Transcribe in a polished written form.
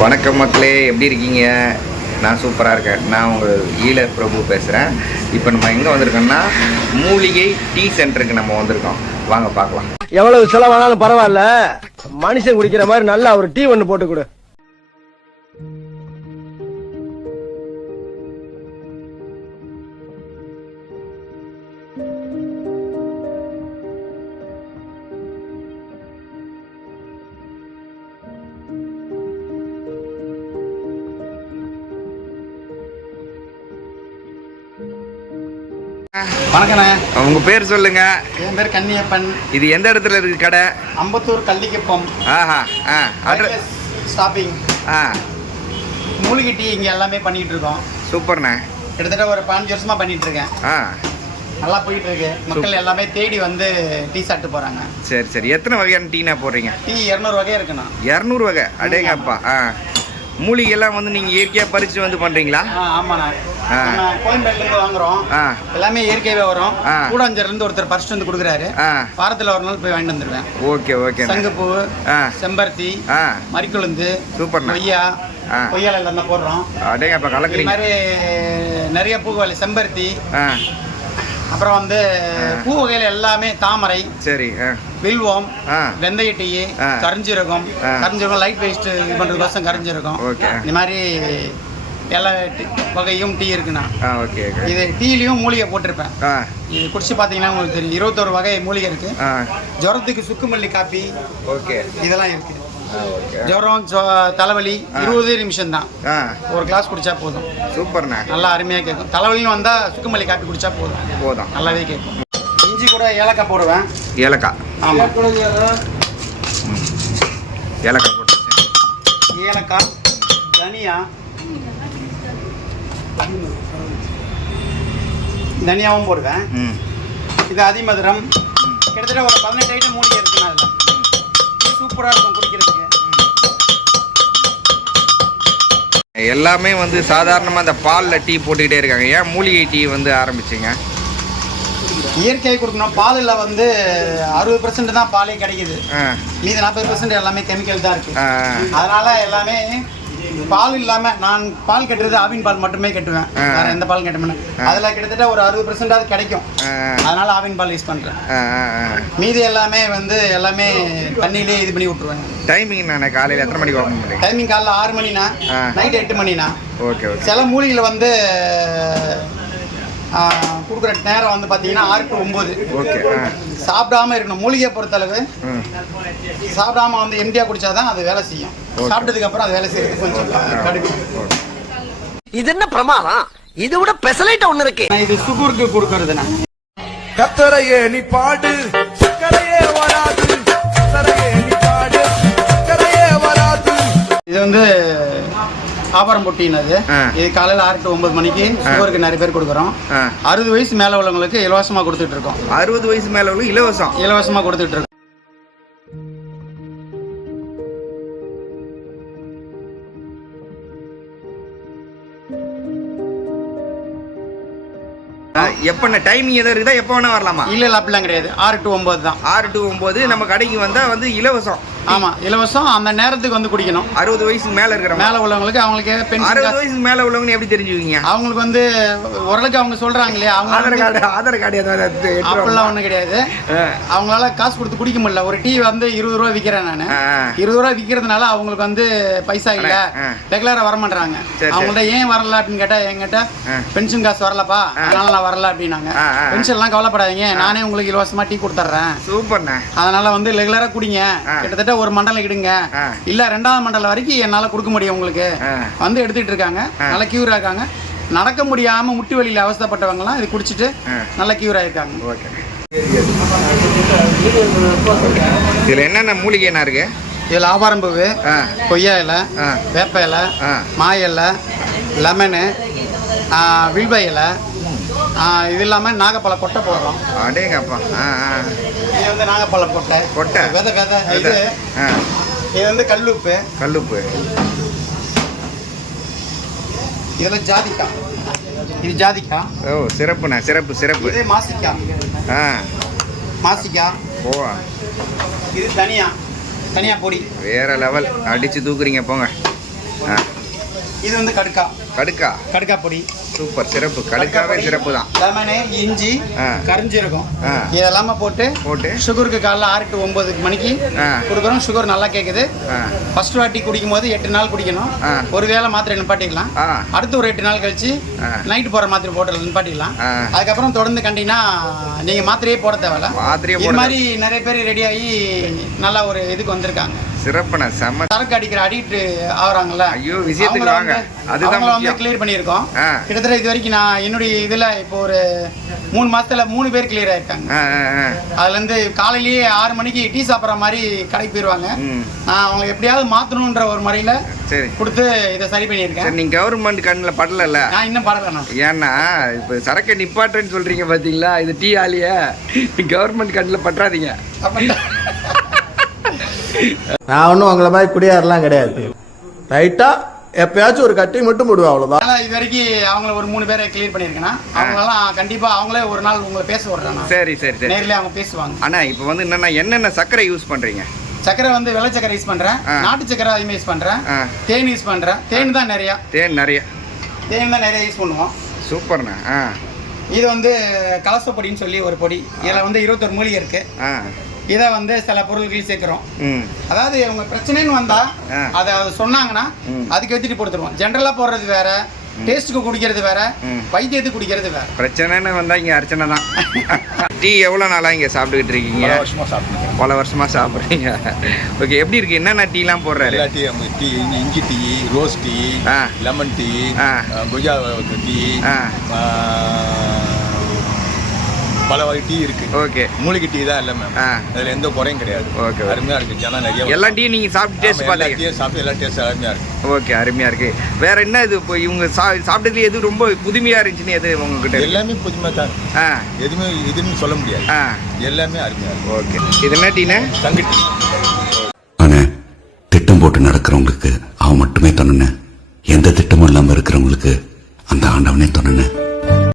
வணக்கம் மக்களே, எப்படி இருக்கீங்க? நான் சூப்பராக இருக்கேன். நான் உங்கள் ஈழர் பிரபு பேசுகிறேன். இப்போ நம்ம எங்கே வந்திருக்கோம்னா மூலிகை டீ சென்டருக்கு நம்ம வந்திருக்கோம். வாங்க பார்க்கலாம். எவ்வளவு செலவானாலும் பரவாயில்ல, மனுஷன் குடிக்கிற மாதிரி நல்லா ஒரு டீ ஒன்று போட்டு கொடு. வணக்கண்ணே. உங்கள் பேர் சொல்லுங்க. என் பேர் கன்னியப்பன். இது எந்த இடத்துல இருக்குது கடை? அம்பத்தூர் கள்ளிக்குப்பம். ஆஹா. Address stopping. மூலிகை டீ இங்கே எல்லாமே பண்ணிகிட்டு இருக்கோம். சூப்பர்ண்ணே. கிட்டத்தட்ட ஒரு 15 வருஷமாக பண்ணிகிட்டு இருக்கேன். நல்லா போயிட்டு இருக்கு. மக்கள் எல்லாமே தேடி வந்து டீ சாப்பிட்டு போகிறாங்க. சரி. எத்தனை வகையான டீனா போடுறீங்க? டீ 200 வகை இருக்குண்ணா. 200 வகை? அடேங்கப்பா. மூலிகைலாம் வந்து நீங்கள் இயற்கையாக பறித்து வந்து பண்ணுறீங்களா? ஆமாண்ணா. கோயம்பேட்டிலேருந்து வாங்குறோம். எல்லாமே இயற்கையாகவே வரும். கூடாஞ்சேரிலேருந்து ஒருத்தர் பறிச்சுட்டு வந்து கொடுக்குறாரு. வாரத்தில் ஒரு நாள் போய் வாங்கிட்டு வந்துடுவேன். ஓகே. சங்குப்பூ, செம்பருத்தி, மறிக்குழுந்து, சூப்பர், கொய்யால எல்லாம் தான் போடுறோம். அடேங்கப்பா, கலக்குறீங்க. இது மாதிரி நிறைய பூக்கள், செம்பருத்தி, அப்புறம் வந்து பூ வகையில் எல்லாமே தாமரை, சரி, வில்வம், வெந்தய டீ, கரிஞ்சீரகம் லைட் வேஸ்ட் இது பண்ணுறதுக்கோசம் கரிஞ்சீரகம், இந்த மாதிரி எல்லா வகையும் டீ இருக்குண்ணா. இது டீலையும் மூலிகை போட்டிருப்பேன். இது குடிச்சு பார்த்தீங்கன்னா உங்களுக்கு தெரியும். 21 வகை மூலிகை இருக்கு. ஜுரத்துக்கு சுக்குமல்லி காப்பி, இதெல்லாம் இருக்கு. ஜுரம், தலைவலி 20 நிமிஷம் தான். ஒரு கிளாஸ் குடிச்சா போதும். சூப்பர்ண்ணா. நல்லா அருமையாக கேட்கும். தலைவலின்னு வந்தால் சுக்குமல்லி காப்பி குடிச்சா போதும். நல்லாவே கேட்கும். இஞ்சி கூட ஏலக்காய் போடுவேன். ஏலக்காய்? ஆமாம், ஏலக்காய் போட்டு. ஏலக்காய், தனியாவும் போடுவேன். இது அதிமதுரம். கிட்டத்தட்ட ஒரு 18 ஐட்டம் மூலிகை இருக்குண்ணா. அதில் சூப்பராக இருக்கும் குடிக்கிறதுக்கு. எல்லாமே வந்து சாதாரணமாக அந்த பாலில் டீ போட்டுக்கிட்டே இருக்காங்க. ஏன் மூலிகை டீ வந்து ஆரம்பிச்சிங்க? இயற்கையாக கொடுக்கணும். பாலில் வந்து 60% தான் பாலே கிடைக்குது. மீது 40% எல்லாமே கெமிக்கல் தான் இருக்குது. அதனால் எல்லாமே பால் இல்லாமல் நான் பால் கட்டுறது ஆவின் பால் மட்டுமே கட்டுவேன். வேறு எந்த பால் கட்ட மாட்டேன். அதில் கிட்டத்தட்ட ஒரு 60% கிடைக்கும். அதனால் ஆவின் பால் யூஸ் பண்ணுறேன். மீதி எல்லாமே வந்து எல்லாமே தண்ணியிலே இது பண்ணி விட்ருவேன். டைமிங் நான் காலையில் எத்தனை மணிக்கு ஓப்பன் பண்ணுறேன்? டைமிங் காலையில் 6 மணினா, நைட் 8 மணினா. ஓகே. சில மூலிகையில் வந்து கொடுக்குற நேரம் வந்து பார்த்தீங்கன்னா 6 to 9. ஓகே. சாப்பிடாம இருக்கணும். மூலிகையை பொறுத்தளவு சாப்பிடாம வந்து எம்டியாக குடிச்சாதான் அது வேலை செய்யும். சாப்பிட்டதுக்கு அப்புறம் அது வேலை செய்யறதுக்கு கொஞ்சம் கடுக்கும். இது என்ன பிரமாதம்? இது விட பெசலைட் ஒண்ணு இருக்கு. இது சுகருக்கு கொடுக்கறதுனா கத்தரையே நீ பாடு, சக்கரையே வராது. கத்தரையே நீ பாடு, சக்கரையே வராது. இது வந்து ஆபரம் பொட்டினது. இது காலையில் 6 to 9 மணிக்கு சுகருக்கு நிறைய பேர் கொடுக்குறோம். 60 வயசு மேலே உள்ளவங்களுக்கு இலவசமாக கொடுத்துட்டு இருக்கோம். 60 வயசு மேலே உள்ளவங்களுக்கு இலவசமாக கொடுத்துட்டு இருக்கோம். எப்போ டைமிங் எதாவது இருக்குதா? எப்போ வேணா வரலாமா? இல்லை, அப்படிலாம் கிடையாது. 6 to 9 தான். 6 to 9 நம்ம கடைக்கு வந்தால் வந்து இலவசம். ஆமாம், இலவசம். அந்த நேரத்துக்கு வந்து குடிக்கணும். 60 வயசுக்கு மேலே இருக்கிற மேலே உள்ளவங்களுக்கு அவங்களுக்கு 60 வயசுக்கு மேலே உள்ளவங்க எப்படி தெரிஞ்சுக்குவீங்க? அவங்களுக்கு வந்து ஓரளவுக்கு அவங்க சொல்கிறாங்க இல்லையா, அவங்க ஆதார் கார்டு அப்படிலாம் ஒன்றும் கிடையாது. அவங்களால காசு கொடுத்து குடிக்க முடியல. ஒரு டீ வந்து 20 ரூபா விற்கிறேன் நான். 20 ரூபா விற்கிறதுனால அவங்களுக்கு வந்து பைசா இல்லை, ரெகுலராக வர மாட்டாங்க. அவங்கள்ட்ட ஏன் வரல அப்படின்னு கேட்டால், என்கிட்ட பென்ஷன் காசு வரலப்பா, அதனால நான் வரல அப்படின்னாங்க. பென்ஷன்லாம் கவலைப்படாதீங்க, நானே உங்களுக்கு இலவசமாக டீ கொடுத்துட்றேன். சூப்பர்ண்ணே. அதனால வந்து ரெகுலராக குடிங்க. கிட்டத்தட்ட ஒரு மண்டலம் இடுங்க, இல்ல 2ஆவது மண்டலம் வரைக்கும் என்னால கொடுக்க முடியும் உங்களுக்கு. வந்து எடுத்துட்டு இருக்காங்க. நல்ல கியூர் ஆகாங்க. நடக்க முடியாம முட்டி வலியில அவஸ்தைப்பட்டவங்க எல்லாம் இது குடிச்சிட்டு நல்ல கியூர் ஆயிருக்காங்க. இதுல என்னென்ன மூலிகை என்ன இருக்கு? இதுல ஆவாரம்பூவு, கொய்யா இலை, வேப்ப இலை, மா இலை, லெமனு, வில்வ இலை, இது இல்லாமல் நாகப்பழ கொட்டை போடுறோம். அடேங்கப்பா. இது வந்து நாகப்பழ கொட்டை விதை. இது வந்து கல்லுப்பு. இதில் ஜாதிக்காய். இது ஜாதிக்காய். ஓ, சிறப்புண்ணா. சிறப்பு. இது மாசிக்காய். இது தனியா பொடி. வேற லெவல். அடிச்சு தூக்குறீங்க போங்க. இது வந்து கடுக்கா. கடுக்கா பொடி சூப்பர், சிறப்பு. கடுக்காவே சிறப்பு தான். லெமனு, இஞ்சி, கரிஞ்சீரகம் இதெல்லாமே போட்டு சுகருக்கு காலைல 6 to 9 மணிக்கு கொடுக்குறோம். சுகர் நல்லா கேட்குது. ஃபர்ஸ்ட் வாட்டி குடிக்கும் போது 8 நாள் குடிக்கணும். ஒரு வேளை மாத்திரை நிப்பாட்டிக்கலாம். அடுத்து ஒரு 8 நாள் கழிச்சு நைட்டு போகிற மாத்திரை போட்டு நிப்பாட்டிக்கலாம். அதுக்கப்புறம் தொடர்ந்து கண்டினா நீங்கள் மாத்திரையே போட தேவையில்ல. இது மாதிரி நிறைய பேர் ரெடி ஆகி நல்லா ஒரு இதுக்கு வந்திருக்காங்க. சிறப்புண்ணா, செம்ம. சரக்கு அடிக்கிற அடிக்ட் ஆகுறாங்கல்ல, ஐயோ விஷயத்துக்கு வாங்க. அதுதான் வந்து கிளியர் பண்ணியிருக்கோம். கிட்டத்தட்ட இது வரைக்கும் நான் என்னுடைய இதில் இப்போ ஒரு 3 மாசத்துல 3 பேர் கிளியர் ஆயிருக்காங்க. அதுல இருந்து காலையிலேயே 6 மணிக்கு டீ சாப்பிட்ற மாதிரி கடைக்கு போயிடுவாங்க. நான் அவங்களை எப்படியாவது மாத்தணுன்ற ஒரு முறையில கொடுத்து இதை சரி பண்ணியிருக்கேன். நீங்க கவர்மெண்ட் கண்ணில் படல? நான் இன்னும் படல. ஏன்னா இப்போ சரக்கு நிப்பாட்டுன்னு சொல்றீங்க பாத்தீங்களா, இது டீ ஆலிய கவர்மெண்ட் கண்ணில் பற்றாதீங்க. நான் ஒன்றும் உங்களை மாதிரி குடியாரெல்லாம் கிடையாது. ரைட்டா எப்பயாச்சும் ஒரு கட்டி மட்டும் போடுவேன், அவ்வளவுதான். இது வரைக்கும் அவங்கள ஒரு 3 பேரை கிளியர் பண்ணியிருக்கேன். அவங்களெல்லாம் கண்டிப்பா அவங்களே ஒரு நாள் உங்களை பேச விடுறேன். சரி சரி சரி, நேர்லயே அவங்க பேசுவாங்க. ஆனா இப்போ வந்து என்னென்ன சர்க்கரை யூஸ் பண்றீங்க? சக்கரை வந்து வெள்ளை சக்கரை யூஸ் பண்றேன், நாட்டு சக்கரை அதிகமாக யூஸ் பண்றேன், தேன் யூஸ் பண்றேன். தேன் தான் நிறைய யூஸ் பண்ணுவோம். சூப்பர்ண்ணா. இது வந்து கலசப்பொடின்னு சொல்லி ஒரு பொடி. இதில் வந்து 21 மூலிகை இருக்கு. இதை வந்து சில பொருட்கள் சேர்க்கிறோம். அதாவது உங்க பிரச்சனைன்னு வந்தா அதை சொன்னாங்கன்னா அதுக்கு வச்சுட்டு கொடுத்துருவோம். ஜென்ரலா போடுறது வேற, டேஸ்ட்டுக்கு குடிக்கிறது வேற, வைத்தியத்துக்கு குடிக்கிறது வேற. பிரச்சனைன்னு வந்தா இங்க அர்ச்சனை தான். டீ எவ்வளவு நாளா இங்க சாப்பிட்டுக்கிட்டு இருக்கீங்க? பல வருஷமா சாப்பிடுறீங்க. ஓகே, எப்படி இருக்கு? என்னென்ன டீலாம் போடுறாரு? டீ, இஞ்சி tea, rose tea, lemon tea, குஜா டீ, பல வகை டீ இருக்கு. ஓகே, மூலிகை டீ தான் எல்லாமே. அதுல எந்த குறையும் கிடையாது. ஓகே, அருமையா இருக்கு. ஜனா நிறைய எல்லா டீ நீங்க சாப்பிட்டு டேஸ்ட் பார்த்தீங்க? சாப்பிட்டு எல்லா டேஸ்ட் அருமையா இருக்கு. ஓகே, அருமையா இருக்கு. வேற என்ன இது இப்போ இவங்க சாப்பிட்டதுல எது ரொம்ப புதுமையா இருந்துச்சுன்னு எது உங்ககிட்ட? எல்லாமே புதுமையா தான். எதுவுமே இதுன்னு சொல்ல முடியாது. எல்லாமே அருமையா இருக்கு. ஓகே, இது என்ன டீனா? தங்கு டீ. ஆனா திட்டம் போட்டு நடக்கிறவங்களுக்கு அவன் மட்டுமே தோணுன, எந்த திட்டமும் இல்லாம இருக்கிறவங்களுக்கு அந்த ஆண்டவனே தோணுன.